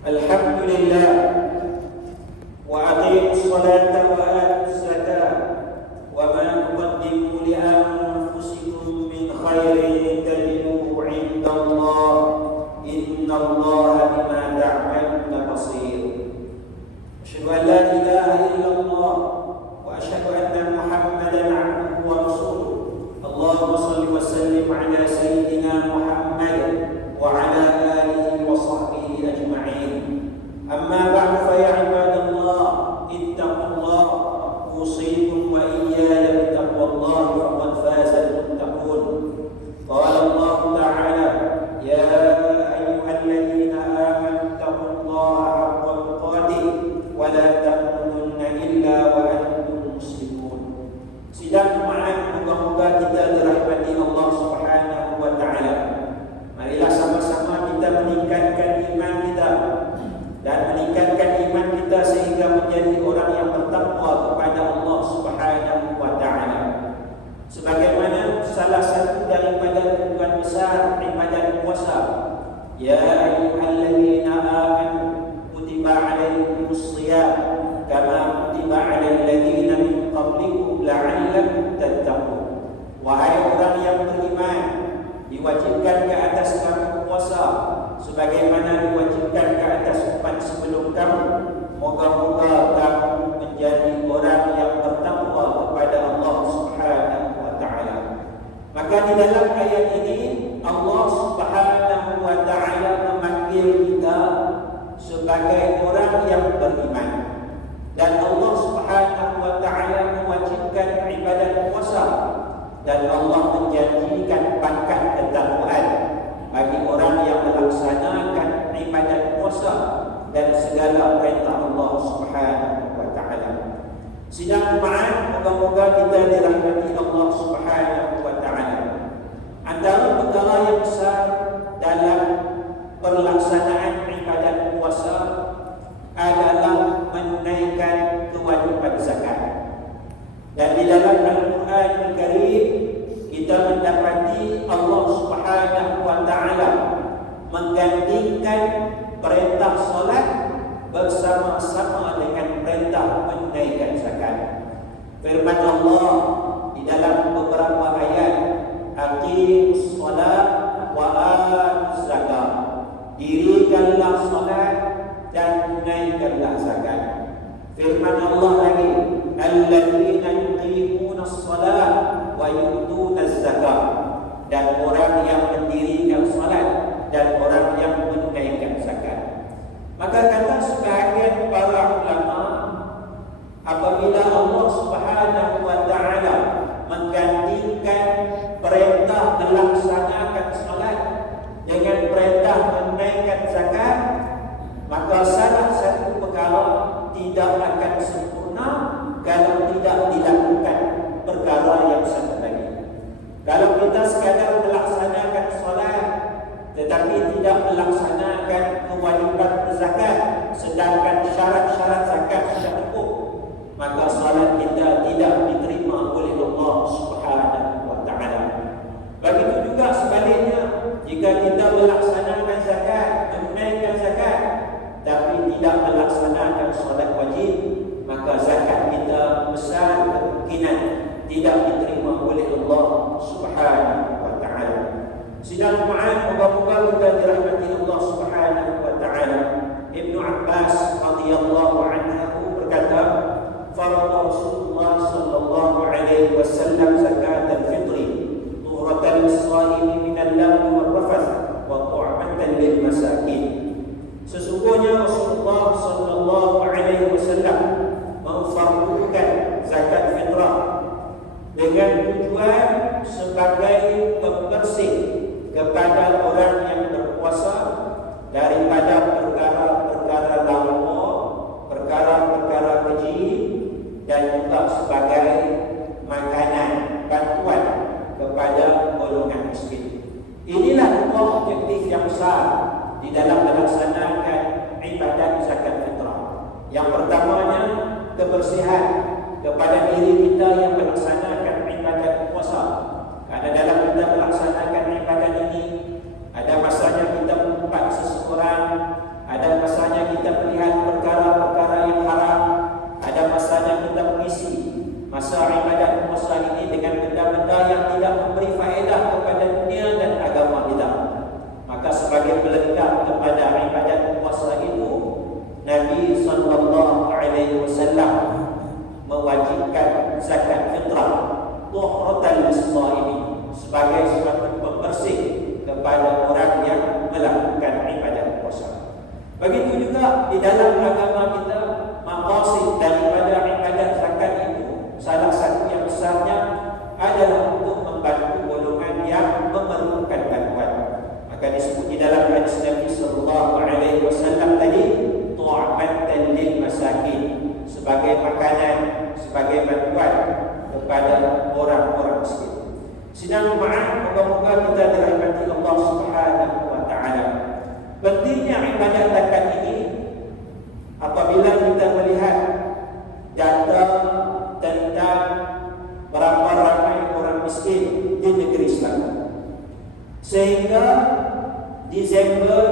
Alhamdulillah wa aqimus salata wa atuz zakah wa ma tuqaddimu li anfusikum min khairin tajiduhu 'indallah innallaha bima ta'maluna basir. Asyhadu an la ilaha illallah wa asyhadu anna Muhammadan 'abduhu wa rasuluh. Allahumma shalli wa sallim ala sayyidina Muhammad wa ala alihi wa sahbihi ajma'in. Amma ba'du fa ya ibadallah ittaqullah usikum wa iyaya bittaqwallah faqad faza al-muttaqun. Qala Allah ta'ala ya ayyuhalladzina amanu taqullaha haqqa tuqatih wa la tamutunna illa wa antum muslimun. Sidang jemaah, moga-moga kita dirahmati Allah Subhanahu wa taala. Marilah sama-sama kita meningkatkan iman kita dan meningkatkan iman kita sehingga menjadi orang yang bertakwa kepada Allah Subhanahu wa taala. Sebagaimana salah satu daripada tujuan besar ibadat puasa, ya ayyuhalladzina amanu kutiba 'alaikumus shiyam kama kutiba 'alal ladzina min qablikum la'allakum tattaqun. Wahai orang yang beriman, diwajibkan ke atas kamu puasa sebagaimana diwajibkan ke atas umat sebelum kamu. Moga-moga kamu menjadi orang yang bertakwa kepada Allah Subhanahu wa taala. Maka di dalam ayat ini Allah Subhanahu wa taala memanggil kita sebagai orang yang beriman. Dan Allah Subhanahu wa taala mewajibkan ibadat puasa. Dan Allah menjanjikan pangkat ketakwaan bagi orang yang melaksanakan ibadat puasa dan segala perintah Allah Subhanahu wa taala. Sidang jemaah, moga-moga kita dirahmati Allah Subhanahu wa taala. Antara perkara yang besar dalam pelaksanaan ibadat puasa adalah menaikkan kewajiban zakat. Dan di dalam Al-Quran Al-Karim kita mendapati Allah Subhanahu wa taala menggandingkan perintah solat bersama-sama dengan perintah menaikkan zakat. Firman Allah di dalam beberapa ayat, aqimus solat wa atuz zakat. Dirikanlah solat dan tunaikanlah zakat. Firman Allah lagi, alladzina yuqimuna as-salat wa yu'tuna az-zakat. Dan orang yang mendirikan salat dan orang yang menunaikan zakat. Maka kata sebahagian para ulama, apabila Allah Subhanahu wa taala menggandingkan perintah melaksanakan salat dengan perintah menunaikan zakat, maka salah satu perkara tidak akan sempurna kalau tidak dilakukan perkara yang satu lagi. Kalau kita sekadar melaksanakan solat tetapi tidak melaksanakan kewajiban zakat, sedangkan syarat-syarat zakat sudah cukup, maka solat kita tidak diterima oleh Allah Subhanahu wa taala. Begitu juga sebaliknya, jika kita melaksanakan zakat, menunaikan zakat tapi tidak melaksanakan solat wajib, maka zakat kita besar kemungkinan tidak diterima oleh Allah Subhanahu wa taala. Sidang jemaah, moga-moga kita dirahmati Allah Subhanahu wa taala. Ibnu Abbas radhiyallahu anhu berkata, farada Rasulullah sallallahu alaihi wasallam zakat al-fitri tuhratan lis-shaimi min al-lagwi wal-rafath wa tu'matan lil masakin. Sesungguhnya Rasulullah sallallahu alaihi wasallam memfardukan zakat fitrah dengan tujuan sebagai pembersih kepada orang yang berpuasa daripada perkara-perkara lagwa, perkara-perkara keji, dan juga sebagai makanan bantuan kepada golongan miskin. Inilah dua objektif yang besar di dalam melaksanakan ibadat zakat fitrah. Yang pertamanya, kebersihan kepada diri kita yang melaksanakan ibadat puasa. Karena dalam kita melaksanakan ibadat ini, ada masanya kita mengumpat seseorang, ada masanya sebagai suatu pembersih kepada orang yang melakukan ibadah puasa. Begitu juga di dalam agama kita, maqasid daripada ibadah zakat itu salah satu yang besarnya adalah untuk membantu golongan yang memerlukan bantuan. Maka disebut di dalam hadis Nabi sallallahu alaihi wasallam tadi, tu'matan lil masakin, sebagai makanan, sebagai bantuan kepada orang-orang miskin. Sidang jemaah, moga-moga kita dirahmati Allah Subhanahu wa taala. Pentingnya ibadah zakat ini apabila kita melihat data tentang berapa ramai orang miskin di negeri Islam. Sehingga Desember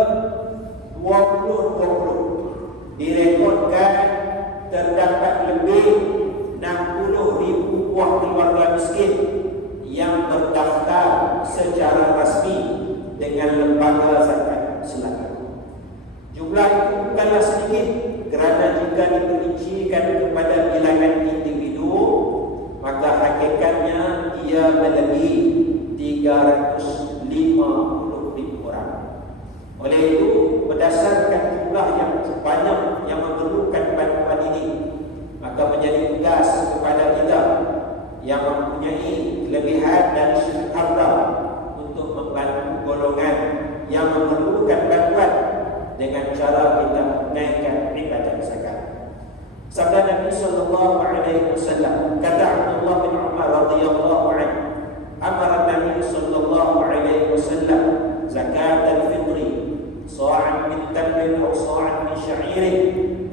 2020 direkodkan terdapat lebih 60,000 buah keluarga miskin yang terdaftar secara rasmi dengan lembaga zakat Islam. Jumlah itu bukanlah sedikit, kerana jika diperincikan kepada bilangan individu, maka hakikatnya ia melebihi 350,000 orang. Oleh itu, berdasarkan jumlah yang banyak yang memerlukan bantuan ini, maka menjadi tugas kepada kita yang mempunyai kelebihan dan sudut harta untuk membantu golongan yang memerlukan bantuan dengan cara kita menaikkan ibadah zakat. Sabda Nabi sallallahu alaihi wasallam, kata Abdullah bin Umar radhiyallahu anhu, amara Nabi sallallahu alaihi wasallam zakat al-fitri sa'an min tamrin aw sa'an min sya'irin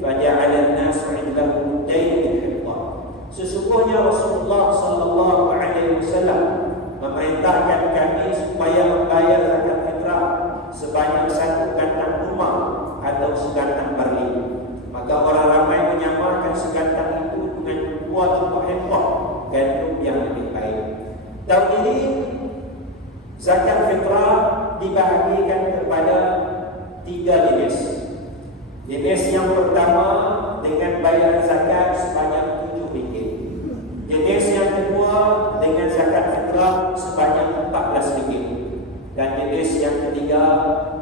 faja'ala an-nas 'indahu dayn al-hibba. Sesungguhnya Rasulullah sallallahu alaihi wasallam memerintahkan kami supaya membayar zakat fitrah sebanyak 1 kantang kurma atau sekantang barley. Maka orang ramai menyamakan sekantang itu dengan 2 hektar gandum yang lebih baik. Tahun ini zakat fitrah dibahagikan kepada 3 jenis. Jenis yang pertama dengan bayaran zakat sebanyak RM7. Jenis yang kedua dengan zakat fitrah sebanyak RM14. Dan jenis yang ketiga,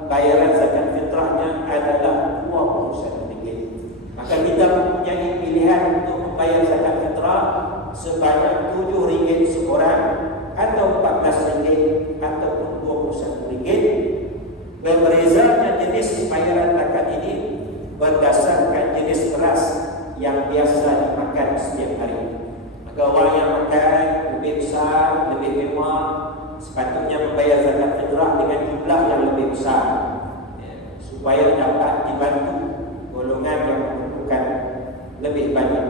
bayaran zakat fitrahnya adalah RM21. Maka kita mempunyai pilihan untuk membayar zakat fitrah sebanyak RM7 seorang, atau RM14 ataupun RM21. Berbezanya jenis bayaran zakat ini berdasarkan jenis beras yang biasa dimakan setiap hari. Maka orang yang makan lebih besar, lebih mewah, sepatutnya membayar zakat fitrah dengan jumlah yang lebih besar, supaya dapat dibantu golongan yang membutuhkan lebih banyak.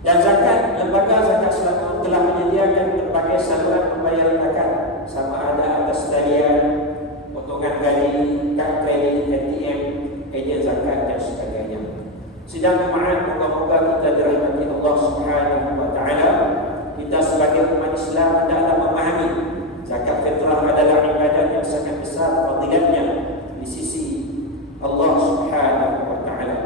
Dan zakat, lembaga zakat Islam telah menyediakan berbagai saluran pembayaran zakat, sama ada atas talian, potongan gaji, kad kredit, ATM, ejen zakat dan sebagainya. Sidang jemaah, moga-moga kita dirahmati Allah Subhanahu wa taala. Kita sebagai umat Islam hendaklah memahami zakat fitrah adalah ibadah yang sangat besar fadilatnya di sisi Allah Subhanahu wa taala.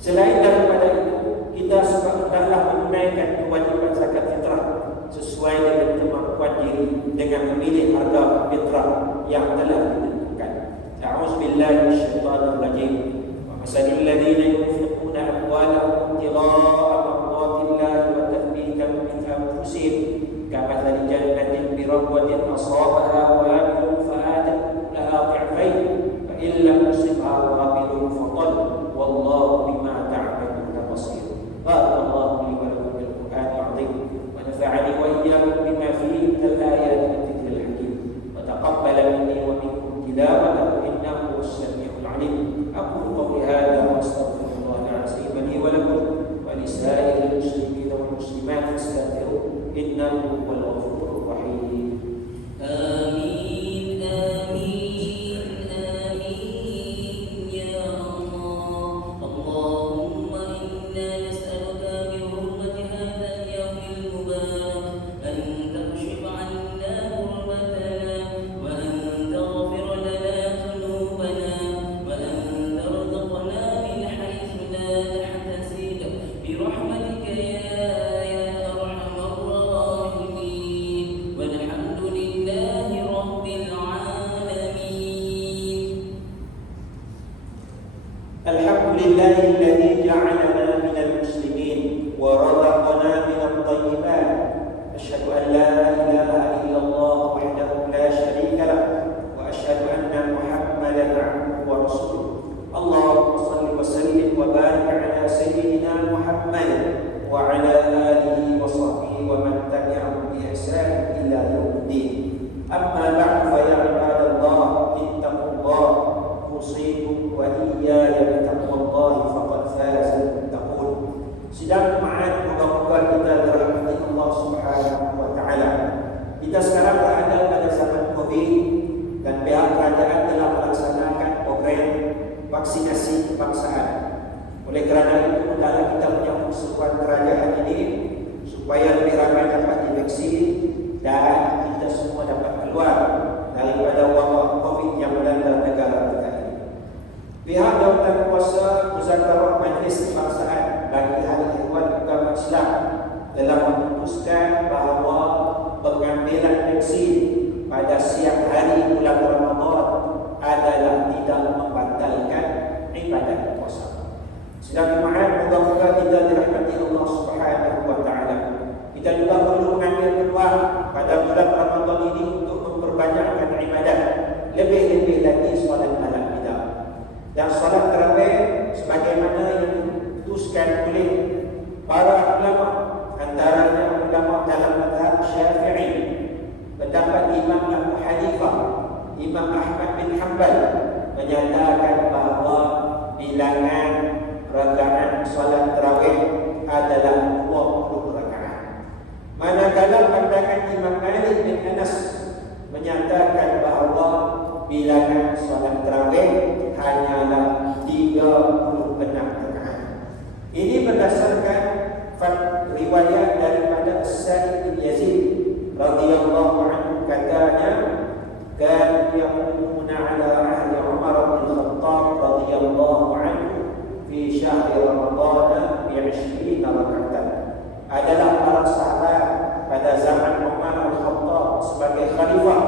Selain daripada itu, kita hendaklah menunaikan kewajiban zakat fitrah sesuai dengan kemampuan diri dengan memilih harga fitrah yang telah ditentukan. A'udzubillahi minasyaitonir rajim. Wa masalul ladzina yunfiquna amwalahum ibtigha'a mardatillahi wa tathbitan min anfusihim kamathali jannatin bi rabwatin asabaha wa abilun fa'atat laha dhi'fayn fa in lam yusibha wabilun faqad wallahu bima ta'maluna basir. Barakallahu li wa lakum bil Qur'anil 'azim wa nafa'ani wa iyyakum bima fihi min al-ayati wa dhikril hakim wa taqabbala minni wa minkum tilawatahu innahu was-sami'ul 'alim. Aqulu qawli hadha wa astaghfirullaha al-'azim li wa lakum wa li sa'iril muslimin wal muslimat fastaghfiruhu innahu huwal ghafurur rahim. Amin amin amin ya لله الذي جعلنا من المسلمين ورزقنا من الطيبات أشهد أن لا إله إلا الله وحده لا شريك له وأشهد أن محمدا عبده ورسوله اللهم صل وسلم وبارك على سيدنا محمد وعلى آله وصحبه ومن تبعهم بإحسان إلى يوم الدين أما بعد فيا عباد الله اتقوا الله أوصيكم وإياي بتقوى الله فقد فاز المتقون. Sidang jemaat, moga-moga kita dirahmati Allah Subhanahu wa taala. Kita sekarang berada pada zaman Covid dan pihak kerajaan telah melaksanakan program vaksinasi kebangsaan. Oleh kerana itu, hendaklah kita menyambut seruan kerajaan ini supaya lebih ramai dapat divaksin dan kita semua dapat keluar daripada wabak Covid yang melanda negara kita ini. Pihak Jawatan Kuasa Muzakarah Majlis Kebangsaan bagi Ahli Ikhwan Agama Islam telah memutuskan bahawa pengambilan vaksin pada siang hari bulan Ramadan adalah tidak membatalkan ibadat puasa. Sedang jemaat, moga-moga kita dirahmati Allah Subhanahu wa taala. Kita juga perlu mengambil peluang pada bulan Ramadan ini untuk memperbanyakkan ibadat, lebih-lebih lagi solat malam kita. Dan solat tarawih sebagaimana yang diputuskan oleh para ulama, antaranya ulama dalam mazhab Syafi'i, pendapat Imam Abu Hanifah, Imam Ahmad bin Hanbal menyatakan bahawa bilangan rakaat solat tarawih adalah 20 rakaat. Manakala pandangan Imam Malik bin Anas menyatakan bahawa bilangan solat tarawih hanyalah 36 rakaat. Ini berdasarkan riwayat daripada Sa'id bin Yazid radhiyallahu anhu, katanya kan yaqumuna ala ahli Umar bin Khattab radhiyallahu anhu fi syahri Ramadan bi 20 rakatan. Adalah para sahabat pada zaman Umar Al-Khattab sebagai khalifah,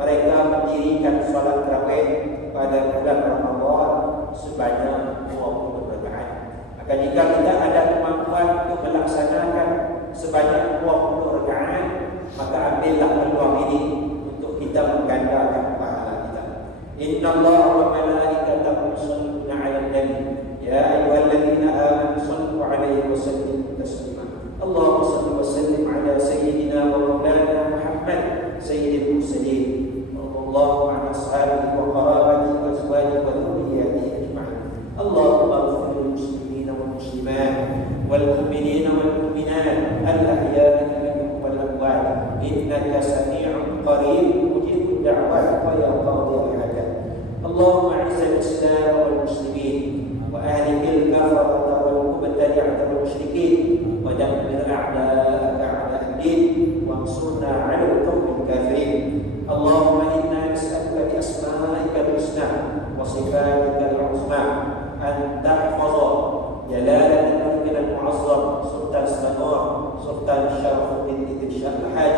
mereka mendirikan solat tarawih pada bulan Ramadan sebanyak 20 rakaat. Maka jika kita ada kemampuan untuk melaksanakan sebanyak 20 rakaat, maka ambillah peluang ini untuk kita menggandakan pahala kita. Innallaha wa malaikatahu yusholluna 'alan nabi ya ayyuhalladzina amanu shallu 'alaihi wa sallimu taslima. Allahumma shalli wa sallim 'ala sayyidina wa maulana Muhammad sayyidil mursalin. Allahumma 'ala ashabihi wa qarabatihi wa azwajihi wa dhurriyyatihi ajma'in. Allahumma ighfir lil muslimina wal muslimat wal mu'minina wal mu'minat al-ahya'i minhum wal amwat innaka sami'un qarib mujibud da'wat wa ya qadhiyal hajat. Allahumma 'izzil islam wal muslimin wa ahlikil kafarata wal mubtadi'ata wal musyrikin wa dammir a'da'aka 'a'da'ad-din wansurna 'alal qawmil kafirin. Allahumma inna nas'aluka bi asma'ika al-husna wa sifatika al-'uzma an tahfaza jalalat al-mulk al-mu'azzam Sultan Selangor Sultan Syarafuddin Idris Shah Al-Haj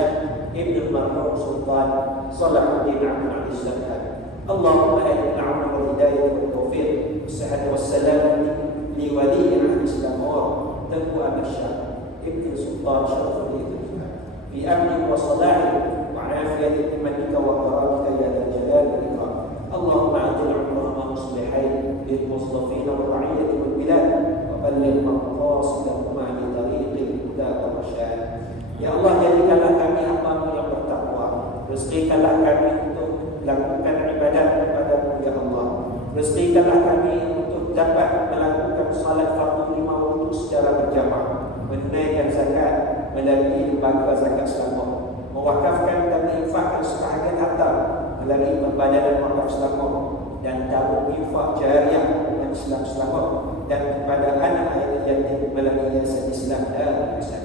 Ibn al-Marhum Sultan Salahuddin Abdul Aziz Al-Haj. Allahumma inna na'udzu wal hidayah wal tawfiq was-sihhat was-salam li wali ahli Selangor Tengku Ahmad Shah Ibn Sultan Syarafuddin Idris Shah fi amni wa salahi وعافية أمتك وكرامك يا ذا الجلال والإكرام. اللهم أعطنا عمرهما مصلحين للمصطفين والرعية والبلاد وبلغ مقاصدهما بطريق الهدى والرشاد. Ya Allah, jadikanlah kami hamba-Mu yang bertakwa. Rezekikanlah kami untuk melakukan ibadat kepada-Mu ya Allah. Rezekikanlah kami untuk dapat melakukan salat fardu 5 waktu secara berjamaah, menunaikan zakat melalui lembaga zakat Selangor, mewakafkan dan menginfakkan sebahagian harta melalui Pembadanan Wakaf Selangor dan tabung infak jariah dengan Islam Selangor dan kepada anak yatim melalui Yayasan Islam dan Ihsan.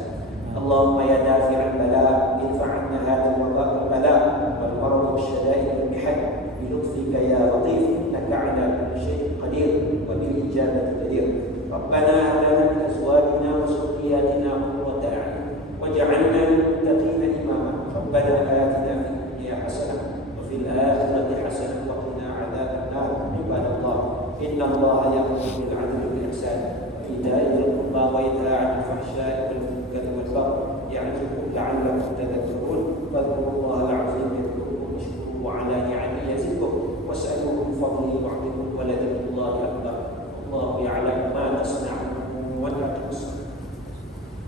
Allahumma ya dafi'al bala idfa'anna hadzal wabaa bala wal marad wasyada'id wal mihad bi lutfika ya latif innaka 'ala kulli syai'in qadir wa bil ijabati qadir. Rabbana hab lana min azwajina wa dhurriyyatina qurrata a'yun waj'alna lil muttaqina imama. Rabbana atina fid dunya hasanah wa fil akhirati hasanah wa qina 'adzaban nar. Ibadallah, innallaha ya'muru bil 'adli wal bil ihsan wa ita'i dzil qurba wa yanha 'anil fahsya'i wal munkari wal baghi